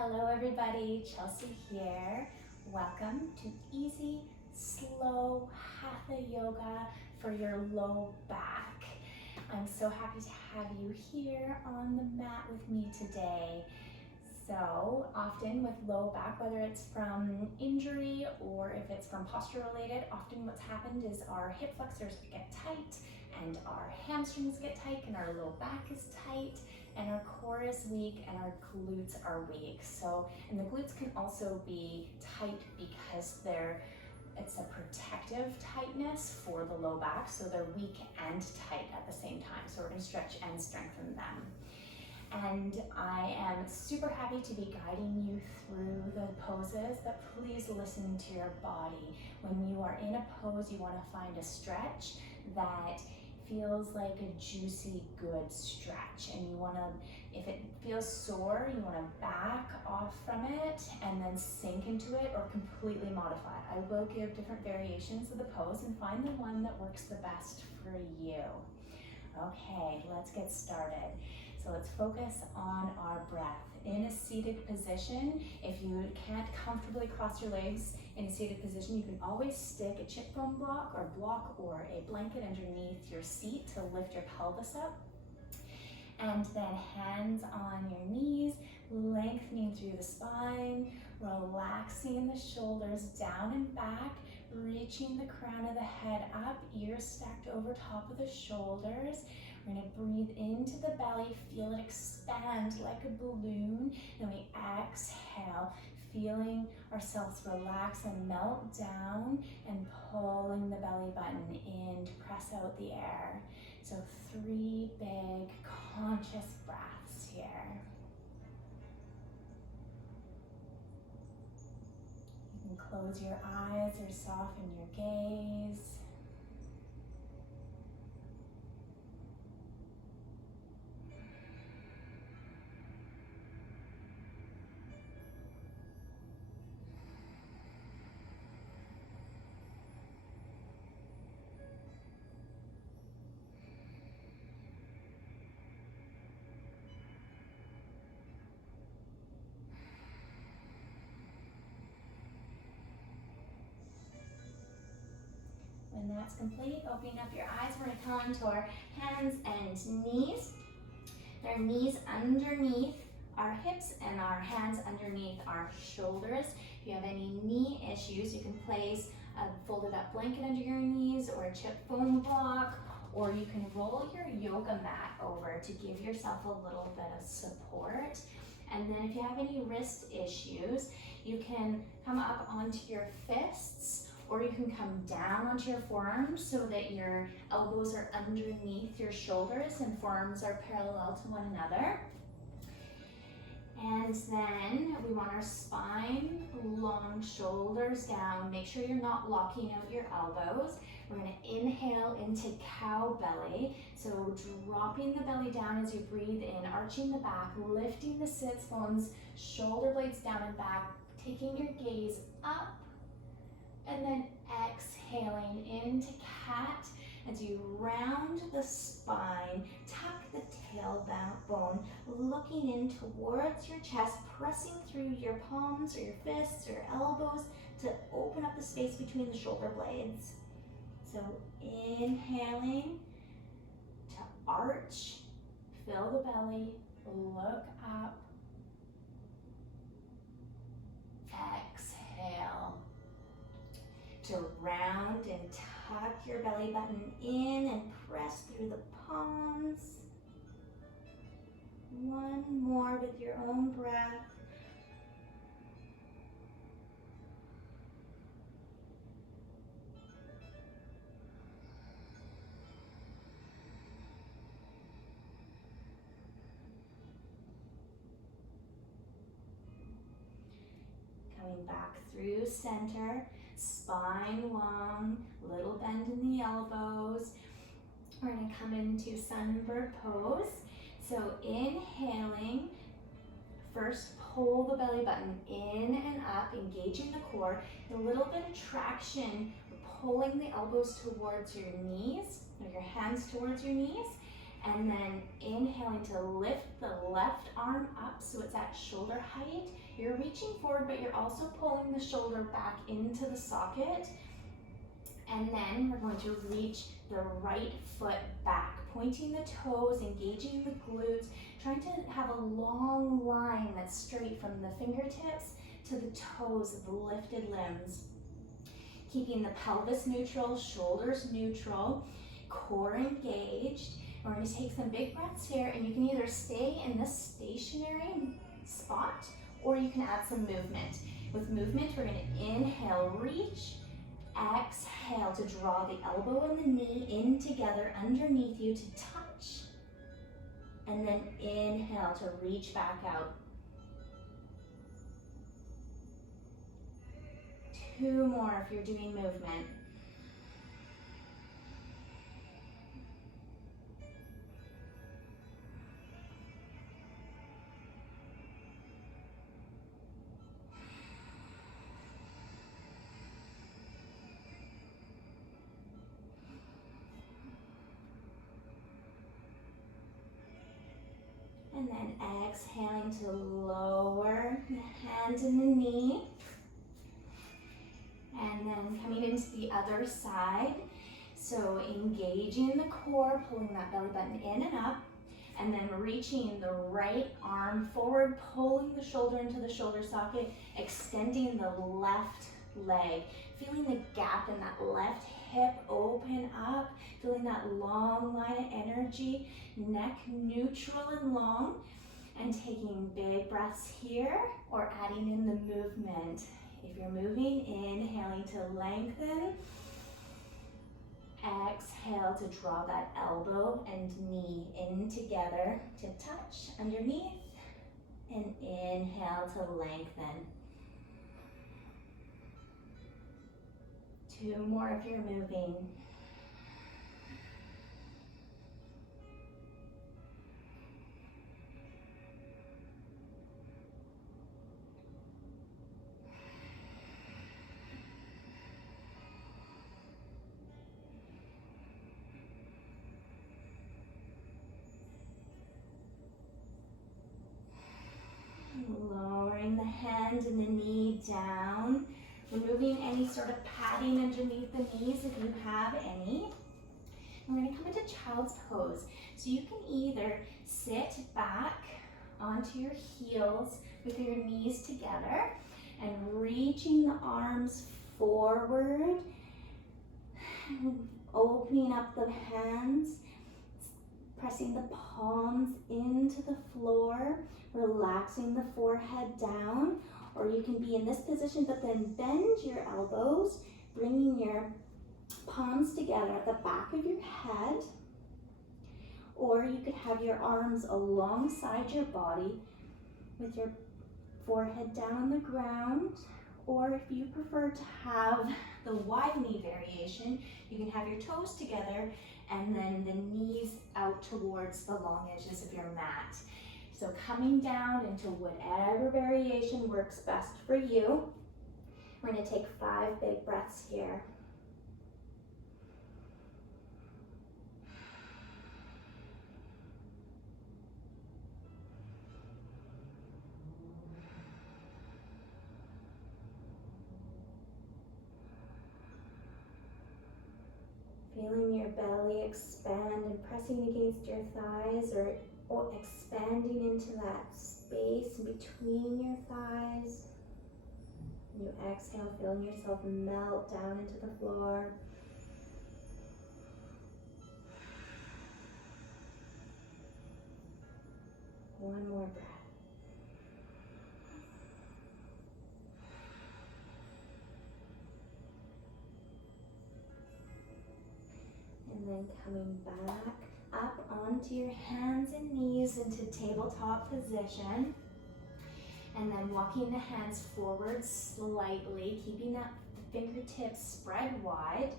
Hello everybody, Chelsey here. Welcome to easy, slow hatha yoga for your low back. I'm so happy to have you here on the mat with me today. So often with low back, whether it's from injury or if it's from posture related, often what's happened is our hip flexors get tight and our hamstrings get tight and our low back is tight and our core is weak and our glutes are weak. And the glutes can also be tight because it's a protective tightness for the low back, so they're weak and tight at the same time. So we're gonna stretch and strengthen them. And I am super happy to be guiding you through the poses, but please listen to your body. When you are in a pose, you wanna find a stretch that feels like a juicy, good stretch. And you wanna, if it feels sore, you wanna back off from it and then sink into it or completely modify it. I will give different variations of the pose and find the one that works the best for you. Okay, let's get started. So let's focus on our breath. In a seated position, if you can't comfortably cross your legs in a seated position, you can always stick a chip foam block or a blanket underneath your seat to lift your pelvis up. And then hands on your knees, lengthening through the spine, relaxing the shoulders down and back, reaching the crown of the head up, ears stacked over top of the shoulders. We're gonna breathe into the belly, feel it expand like a balloon. Then we exhale, feeling ourselves relax and melt down and pulling the belly button in to press out the air. So 3 big conscious breaths here. You can close your eyes or soften your gaze. When that's complete, opening up your eyes, we're gonna come onto our hands and knees. Their knees underneath our hips and our hands underneath our shoulders. If you have any knee issues, you can place a folded up blanket under your knees or a chip foam block, or you can roll your yoga mat over to give yourself a little bit of support. And then if you have any wrist issues, you can come up onto your fists, or you can come down onto your forearms so that your elbows are underneath your shoulders and forearms are parallel to one another. And then we want our spine long, shoulders down. Make sure you're not locking out your elbows. We're gonna inhale into cow belly. So dropping the belly down as you breathe in, arching the back, lifting the sits bones, shoulder blades down and back, taking your gaze up, and then exhaling into cat as you round the spine, tuck the tailbone, looking in towards your chest, pressing through your palms or your fists or elbows to open up the space between the shoulder blades. So inhaling to arch, fill the belly, look up, exhale. To round and tuck your belly button in and press through the palms. One more with your own breath. Coming back through center. Spine long, little bend in the elbows. We're gonna come into sunbird pose. So inhaling, first pull the belly button in and up, engaging the core. A little bit of traction, pulling the elbows towards your knees, or your hands towards your knees, And then inhaling to lift the left arm up so it's at shoulder height. You're reaching forward, but you're also pulling the shoulder back into the socket. And then we're going to reach the right foot back, pointing the toes, engaging the glutes, trying to have a long line that's straight from the fingertips to the toes of the lifted limbs. Keeping the pelvis neutral, shoulders neutral, core engaged. We're going to take some big breaths here, and you can either stay in this stationary spot or you can add some movement. With movement, we're going to inhale, reach, exhale to draw the elbow and the knee in together underneath you to touch, and then inhale to reach back out. 2 more if you're doing movement. And then exhaling to lower the hand and the knee. And then coming into the other side. So engaging the core, pulling that belly button in and up. And then reaching the right arm forward, pulling the shoulder into the shoulder socket, extending the left leg. Feeling the gap in that left hip open up, feeling that long line of energy, neck neutral and long, and taking big breaths here or adding in the movement. If you're moving, inhaling to lengthen, exhale to draw that elbow and knee in together to touch underneath, and inhale to lengthen. 2 more if you're moving. Lowering the hand and the knee down. Removing any sort of padding underneath the knees if you have any. And we're going to come into child's pose. So you can either sit back onto your heels with your knees together and reaching the arms forward, opening up the hands, pressing the palms into the floor, relaxing the forehead down. Or you can be in this position, but then bend your elbows, bringing your palms together at the back of your head. Or you could have your arms alongside your body with your forehead down on the ground. Or if you prefer to have the wide knee variation, you can have your toes together and then the knees out towards the long edges of your mat. So coming down into whatever variation works best for you. We're going to take 5 big breaths here. Feeling your belly expand and pressing against your thighs, or expanding into that space between your thighs. And you exhale, feeling yourself melt down into the floor. One more breath. And then coming back up onto your hands and knees into tabletop position. And then walking the hands forward slightly, keeping that fingertips spread wide,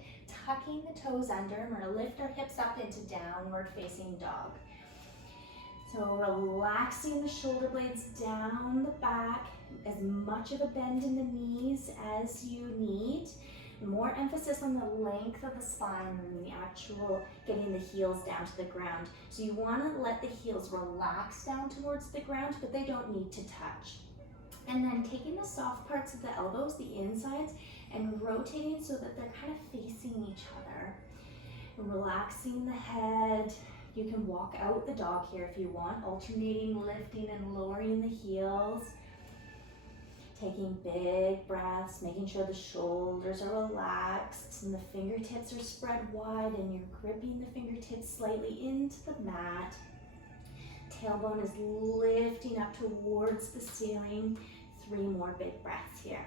tucking the toes under, and we're going to lift our hips up into downward facing dog. So relaxing the shoulder blades down the back, as much of a bend in the knees as you need. More emphasis on the length of the spine than the actual getting the heels down to the ground. So you want to let the heels relax down towards the ground, but they don't need to touch. And then taking the soft parts of the elbows, the insides, and rotating so that they're kind of facing each other. Relaxing the head. You can walk out the dog here if you want, alternating, lifting and lowering the heels. Taking big breaths, making sure the shoulders are relaxed and the fingertips are spread wide and you're gripping the fingertips slightly into the mat. Tailbone is lifting up towards the ceiling. 3 more big breaths here.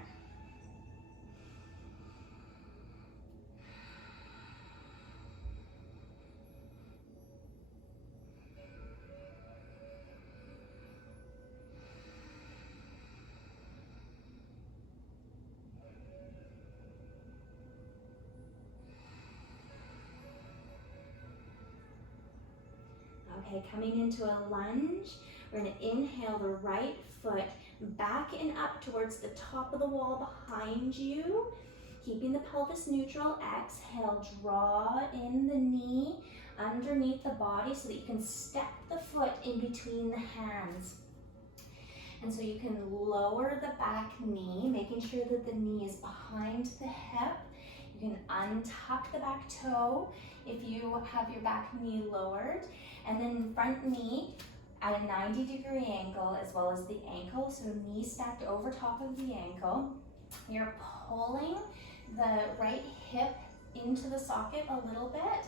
Okay, coming into a lunge, we're going to inhale the right foot back and up towards the top of the wall behind you. Keeping the pelvis neutral, exhale, draw in the knee underneath the body so that you can step the foot in between the hands. And so you can lower the back knee, making sure that the knee is behind the hip. You can untuck the back toe if you have your back knee lowered. And then front knee at a 90-degree angle as well as the ankle. So knee stacked over top of the ankle. You're pulling the right hip into the socket a little bit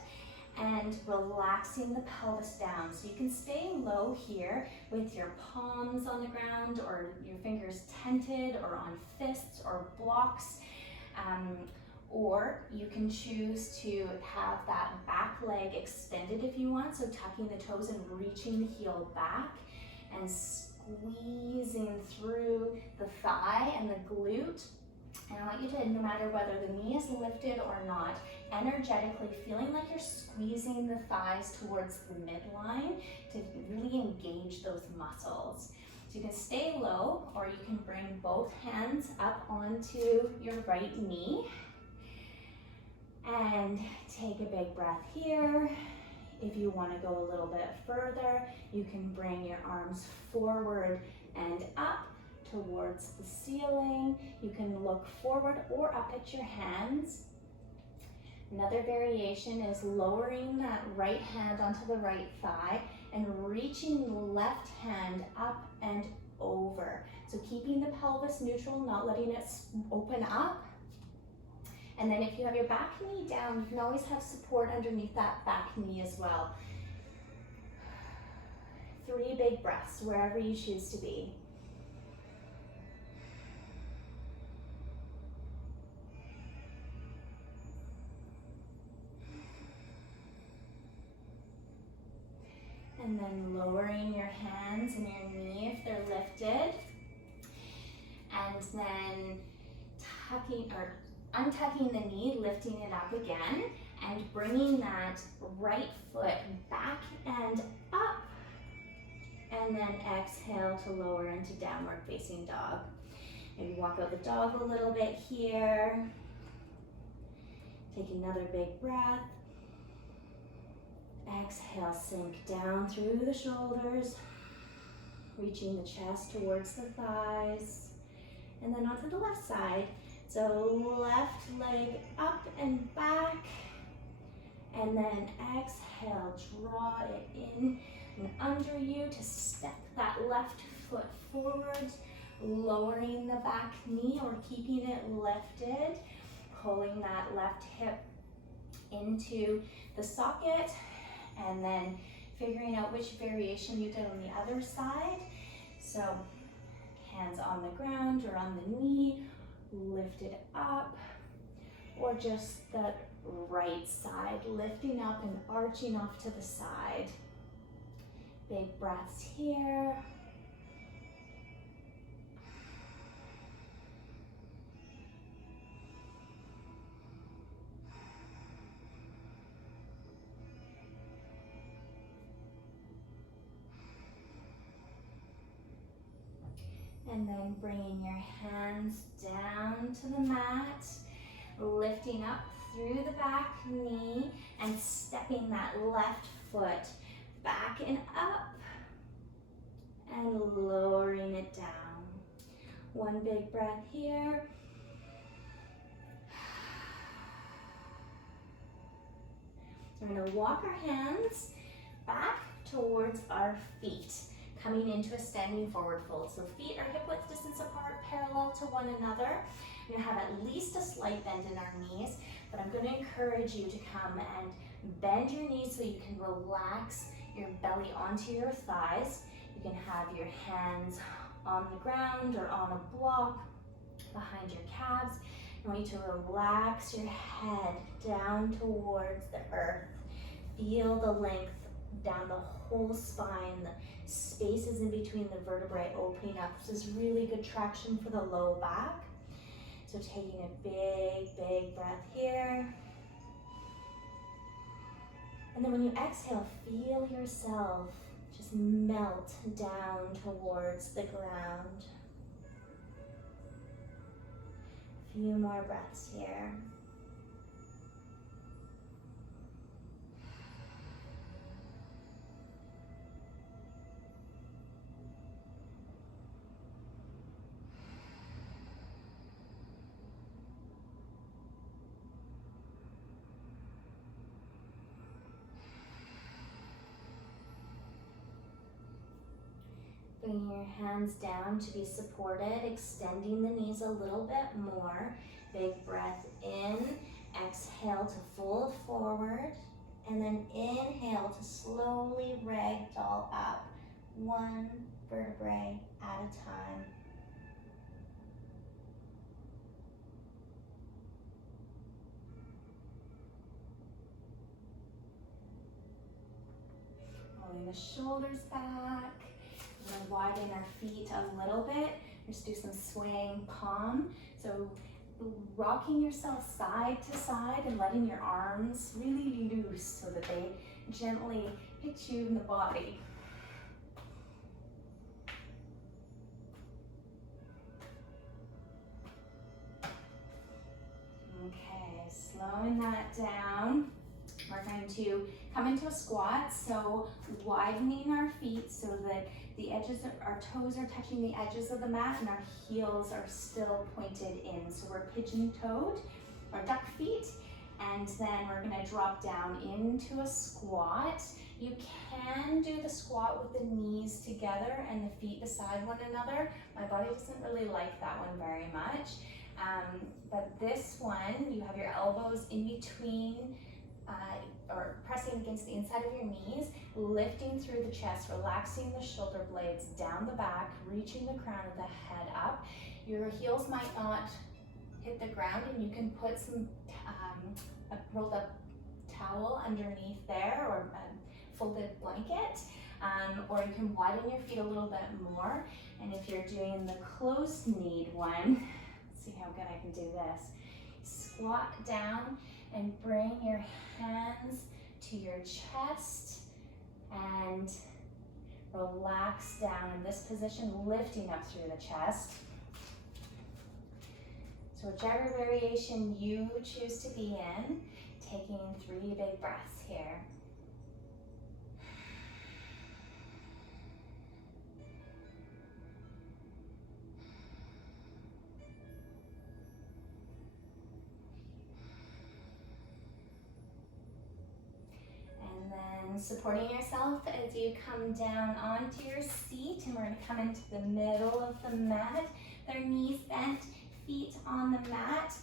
and relaxing the pelvis down. So you can stay low here with your palms on the ground or your fingers tented or on fists or blocks. Or you can choose to have that back leg extended if you want, so tucking the toes and reaching the heel back and squeezing through the thigh and the glute. And I want you to, no matter whether the knee is lifted or not, energetically feeling like you're squeezing the thighs towards the midline to really engage those muscles. So you can stay low or you can bring both hands up onto your right knee. And take a big breath here. If you want to go a little bit further, you can bring your arms forward and up towards the ceiling. You can look forward or up at your hands. Another variation is lowering that right hand onto the right thigh and reaching the left hand up and over. So keeping the pelvis neutral, not letting it open up. And then if you have your back knee down, you can always have support underneath that back knee as well. 3 big breaths, wherever you choose to be. And then lowering your hands and your knee if they're lifted. And then untucking the knee, lifting it up again, and bringing that right foot back and up. And then exhale to lower into downward facing dog. Maybe walk out the dog a little bit here. Take another big breath. Exhale, sink down through the shoulders, reaching the chest towards the thighs. And then onto the left side. So left leg up and back, and then exhale, draw it in and under you to step that left foot forward, lowering the back knee or keeping it lifted, pulling that left hip into the socket, and then figuring out which variation you did on the other side. So hands on the ground or on the knee, lift it up, or just the right side, lifting up and arching off to the side. Big breaths here. And then bringing your hands down to the mat, lifting up through the back knee and stepping that left foot back and up and lowering it down. One big breath here. We're going to walk our hands back towards our feet, coming into a standing forward fold. So feet are hip width distance apart, parallel to one another. We're going to have at least a slight bend in our knees, but I'm going to encourage you to come and bend your knees so you can relax your belly onto your thighs. You can have your hands on the ground or on a block behind your calves. I want you to relax your head down towards the earth. Feel the length down the whole spine, the spaces in between the vertebrae opening up. This is really good traction for the low back. So taking a big, big breath here. And then when you exhale, feel yourself just melt down towards the ground. A few more breaths here. Bringing your hands down to be supported, extending the knees a little bit more. Big breath in, exhale to fold forward, and then inhale to slowly ragdoll up, one vertebrae at a time. Rolling the shoulders back. We're going to widen our feet a little bit. Just do some swaying palm. So rocking yourself side to side and letting your arms really loose so that they gently hit you in the body. Okay, slowing that down. We're going to come into a squat, so widening our feet so that the edges of our toes are touching the edges of the mat and our heels are still pointed in. So we're pigeon-toed, or duck feet, and then we're gonna drop down into a squat. You can do the squat with the knees together and the feet beside one another. My body doesn't really like that one very much. But this one, you have your elbows in between or pressing against the inside of your knees, lifting through the chest, relaxing the shoulder blades down the back, reaching the crown of the head up. Your heels might not hit the ground, and you can put some a rolled up towel underneath there, or a folded blanket, or you can widen your feet a little bit more. And if you're doing the closed-kneed one, let's see how good I can do this. Squat down and bring your hands to your chest and relax down in this position, lifting up through the chest. So whichever variation you choose to be in, taking 3 big breaths here. Supporting yourself as you come down onto your seat, and we're going to come into the middle of the mat, their knees bent, feet on the mat,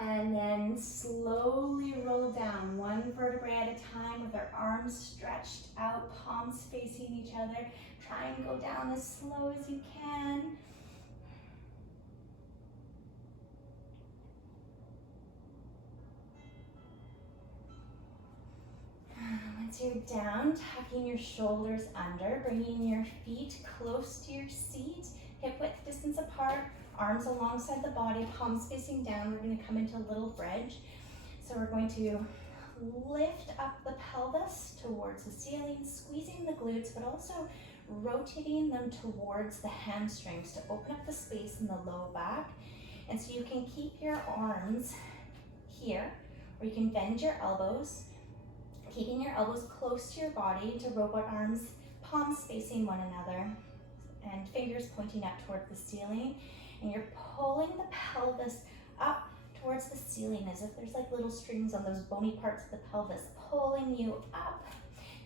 and then slowly roll down one vertebrae at a time with our arms stretched out, palms facing each other. Try and go down as slow as you can. Once you're down, tucking your shoulders under, bringing your feet close to your seat, hip width distance apart, arms alongside the body, palms facing down. We're going to come into a little bridge. So we're going to lift up the pelvis towards the ceiling, squeezing the glutes, but also rotating them towards the hamstrings to open up the space in the low back. And so you can keep your arms here, or you can bend your elbows, keeping your elbows close to your body to robot arms, palms facing one another, and fingers pointing up toward the ceiling. And you're pulling the pelvis up towards the ceiling as if there's like little strings on those bony parts of the pelvis pulling you up.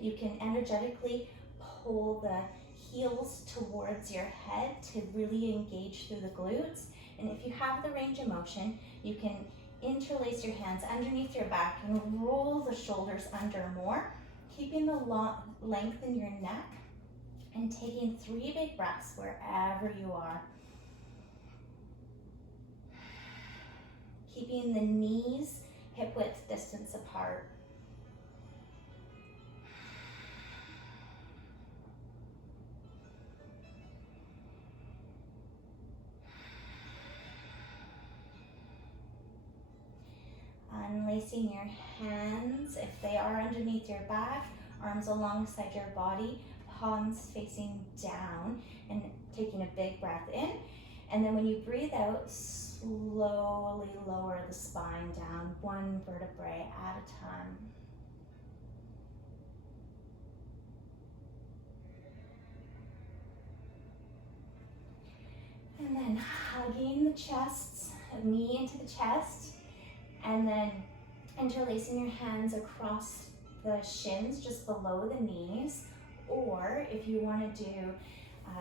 You can energetically pull the heels towards your head to really engage through the glutes. And if you have the range of motion, you can interlace your hands underneath your back and roll the shoulders under more, keeping the length in your neck and taking 3 big breaths wherever you are. Keeping the knees hip width distance apart. Unlacing your hands, if they are underneath your back, arms alongside your body, palms facing down, and taking a big breath in. And then when you breathe out, slowly lower the spine down, 1 vertebrae at a time. And then hugging the chest, knee into the chest, and then interlacing your hands across the shins just below the knees. Or if you want to do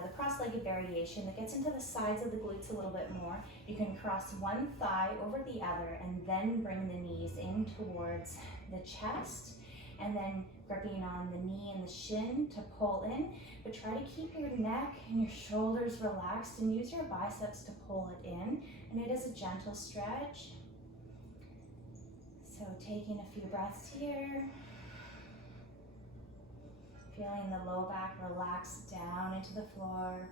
the cross-legged variation that gets into the sides of the glutes a little bit more, you can cross one thigh over the other and then bring the knees in towards the chest, and then gripping on the knee and the shin to pull in. But try to keep your neck and your shoulders relaxed and use your biceps to pull it in. And it is a gentle stretch. So taking a few breaths here. Feeling the low back relax down into the floor.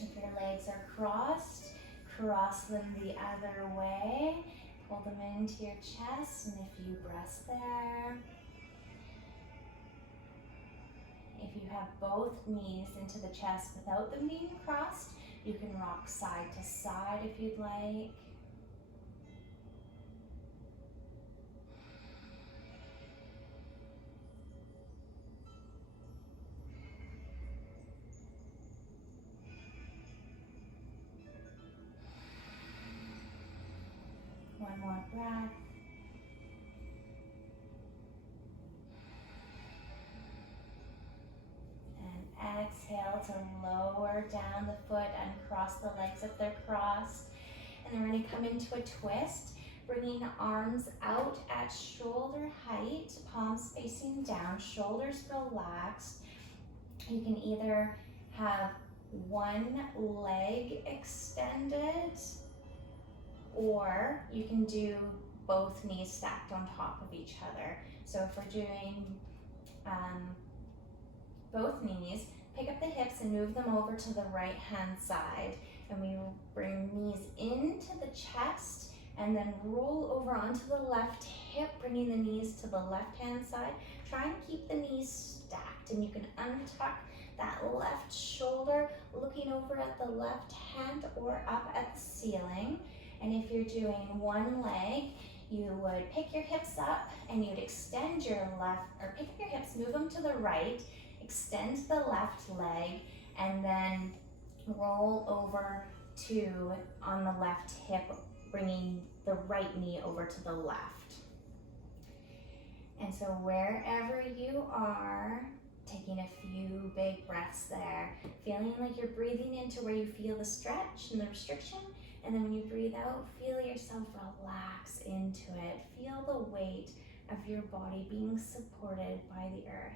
If your legs are crossed, cross them the other way. Pull them into your chest and a few breaths there. If you have both knees into the chest without them being crossed, you can rock side to side if you'd like. One more breath. And exhale to lower down the foot and cross the legs if they're crossed. And then we're going to come into a twist, bringing arms out at shoulder height, palms facing down, shoulders relaxed. You can either have one leg extended, or you can do both knees stacked on top of each other. So if we're doing both knees, pick up the hips and move them over to the right hand side. And we will bring knees into the chest and then roll over onto the left hip, bringing the knees to the left hand side. Try and keep the knees stacked, and you can untuck that left shoulder, looking over at the left hand or up at the ceiling. And if you're doing one leg, you would pick your hips up and you'd extend your left, or pick up your hips, move them to the right, extend the left leg, and then roll over to on the left hip, bringing the right knee over to the left. And so wherever you are, taking a few big breaths there, feeling like you're breathing into where you feel the stretch and the restriction. And then when you breathe out, feel yourself relax into it. Feel the weight of your body being supported by the earth.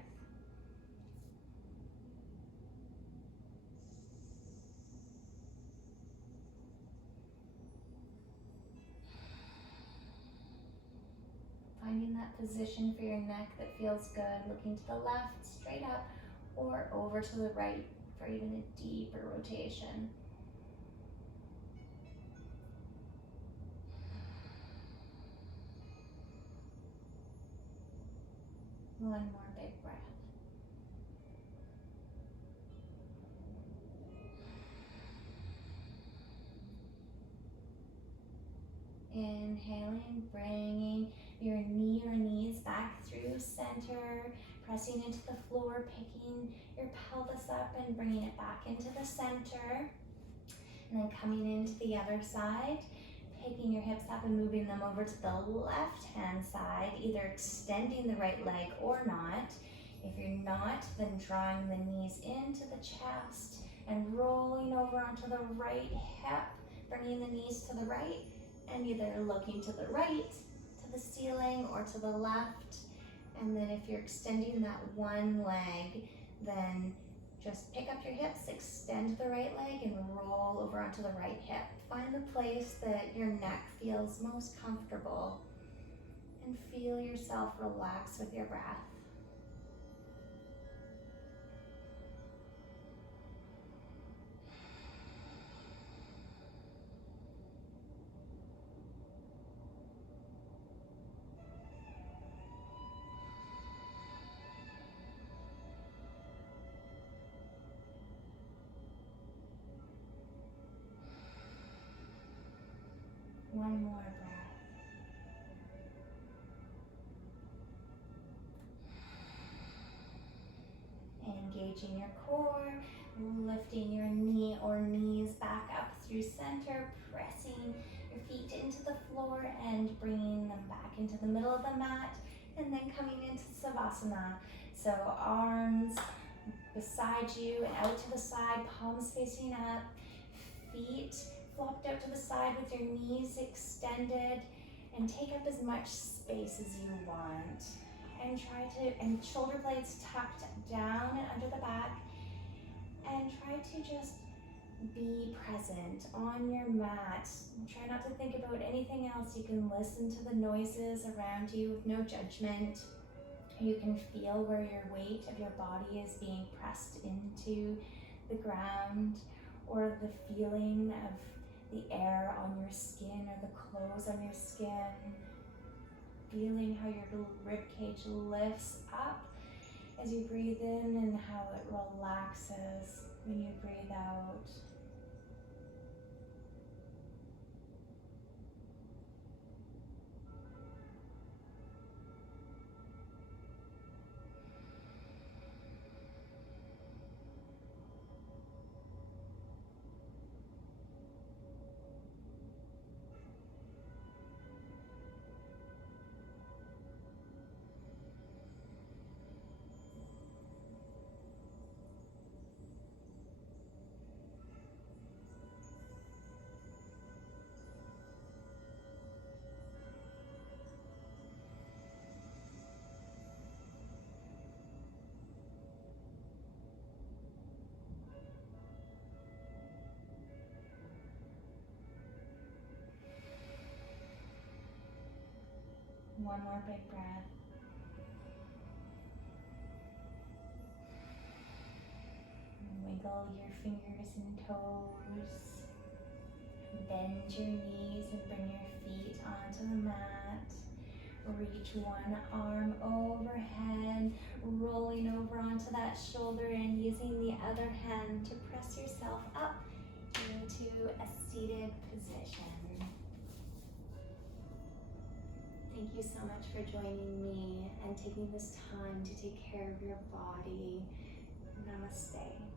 Finding that position for your neck that feels good, looking to the left, straight up, or over to the right for even a deeper rotation. One more big breath. Inhaling, bringing your knee or knees back through center, pressing into the floor, picking your pelvis up and bringing it back into the center. And then coming into the other side, picking your hips up and moving them over to the left-hand side, either extending the right leg or not. If you're not, then drawing the knees into the chest and rolling over onto the right hip, bringing the knees to the right, and either looking to the right, to the ceiling, or to the left. And then if you're extending that one leg, then just pick up your hips, extend the right leg, and roll over onto the right hip. Find the place that your neck feels most comfortable, and feel yourself relax with your breath. One more breath. Engaging your core, lifting your knee or knees back up through center, pressing your feet into the floor and bringing them back into the middle of the mat, and then coming into Savasana. So arms beside you and out to the side, palms facing up, feet flopped out to the side with your knees extended, and take up as much space as you want. And shoulder blades tucked down and under the back, and try to just be present on your mat. Try not to think about anything else. You can listen to the noises around you with no judgment. You can feel where your weight of your body is being pressed into the ground, or the feeling of the air on your skin or the clothes on your skin. Feeling how your rib cage lifts up as you breathe in and how it relaxes when you breathe out. One more big breath. Wiggle your fingers and toes. Bend your knees and bring your feet onto the mat. Reach one arm overhead, rolling over onto that shoulder and using the other hand to press yourself up into a seated position. Thank you so much for joining me and taking this time to take care of your body. Namaste.